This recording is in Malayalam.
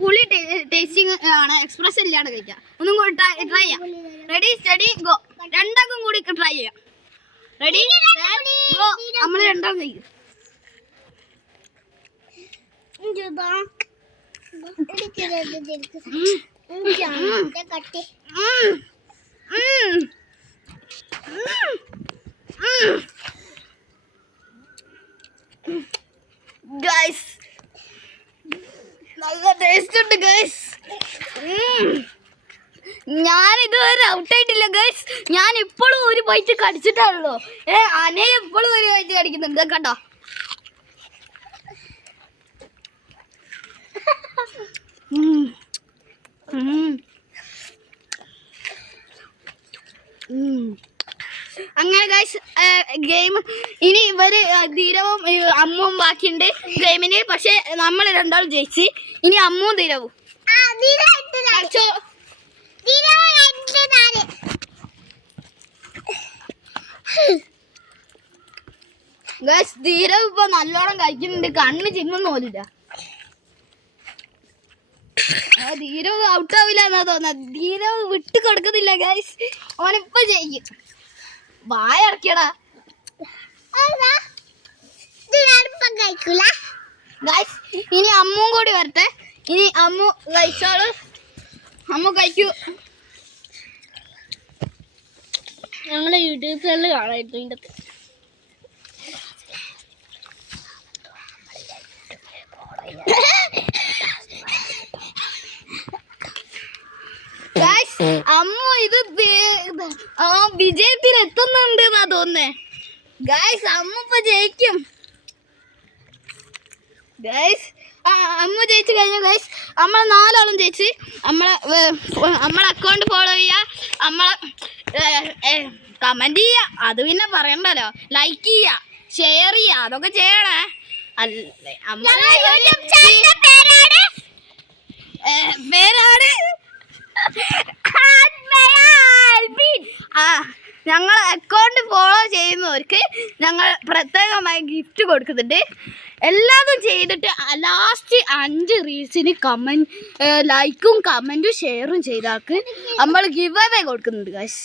പുളി ടേസ്റ്റിംഗ് ആണ്, എക്സ്പ്രസ് ഇല്ലാണ്ട് കഴിക്കാം. ഒന്നും കൂടി ട്രൈ ചെയ്യാം. Ready steady go. രണ്ടാക്കും കൂടി ട്രൈ ചെയ്യാം. Ready go. നമ്മൾ രണ്ടാം കഴിക്കും. ഗൈസ് നല്ല ടേസ്റ്റ് ഉണ്ട് ഗൈസ്. ഞാൻ ഇതുവരെ ഔട്ടായിട്ടില്ല ഗൈസ്. ഞാൻ ഇപ്പോഴും ഒരു ബൈറ്റ് കടിച്ചിട്ടാണല്ലോ. അനേ എപ്പോഴും ഒരു ബൈറ്റ് കടിക്കുന്നുണ്ട് കണ്ടോ. അങ്ങനെ ഗൈസ് ഗെയിം ഇനി ഇവര് ധീരവും അമ്മുവും ബാക്കിയുണ്ട് ഗെയിമിന്. പക്ഷെ നമ്മൾ രണ്ടാളും ജയിച്ച്. ഇനി അമ്മുവും ധീരവും ഗൈസ്. ധീരവ് ഇപ്പൊ നല്ലോണം കഴിക്കുന്നുണ്ട്. കണ്ണ് ചിമ്മുന്ന പോലില്ല. ധീരവ് ഔട്ടാവില്ല എന്നാ തോന്നുന്നത്. ധീരവ് വിട്ട് കൊടുക്കുന്നില്ല ഗൈസ്. ഓനിപ്പൊ ജയിക്കും. വായ അടക്കിയടാ ഗൈസ്. ഇനി അമ്മും കൂടി വരട്ടെ. ഇനി അമ്മു കഴിച്ചോളൂ. അമ്മു കഴിക്കൂ. ഞങ്ങളുടെ യൂട്യൂബ് ചാനൽ കാണായിരുന്നു ഇതിൻ്റെ. അമ്മു ഇത് വിജയത്തിൽ എത്തുന്നുണ്ട് എന്നാ തോന്നുന്നേ ഗൈസ്. അമ്മ ഇപ്പൊ ജയിക്കും ഗൈസ്. അമ്മ ജയിച്ചു കഴിഞ്ഞു ഗൈസ്. നമ്മളെ 4 ആളും ജയിച്ച്. നമ്മളെ അക്കൗണ്ട് ഫോളോ ചെയ്യാ, നമ്മളെ കമന്റ് ചെയ്യാ, അത് പിന്നെ പറയണ്ടല്ലോ. ലൈക്ക് ചെയ്യാ, ഷെയർ ചെയ്യാ, അതൊക്കെ ചെയ്യണേ. പേരാണ് ഞങ്ങൾ അക്കൗണ്ട് ഫോളോ ചെയ്യുന്നവർക്ക് ഞങ്ങൾ പ്രത്യേകമായി ഗിഫ്റ്റ് കൊടുക്കുന്നുണ്ട്. എല്ലാതും ചെയ്തിട്ട് ലാസ്റ്റ് 5 റീൽസിന് ലൈക്കും കമൻറ്റും ഷെയറും ചെയ്ത ആൾക്ക് നമ്മൾ ഗിവ് അവേ കൊടുക്കുന്നുണ്ട് ഗൈസ്.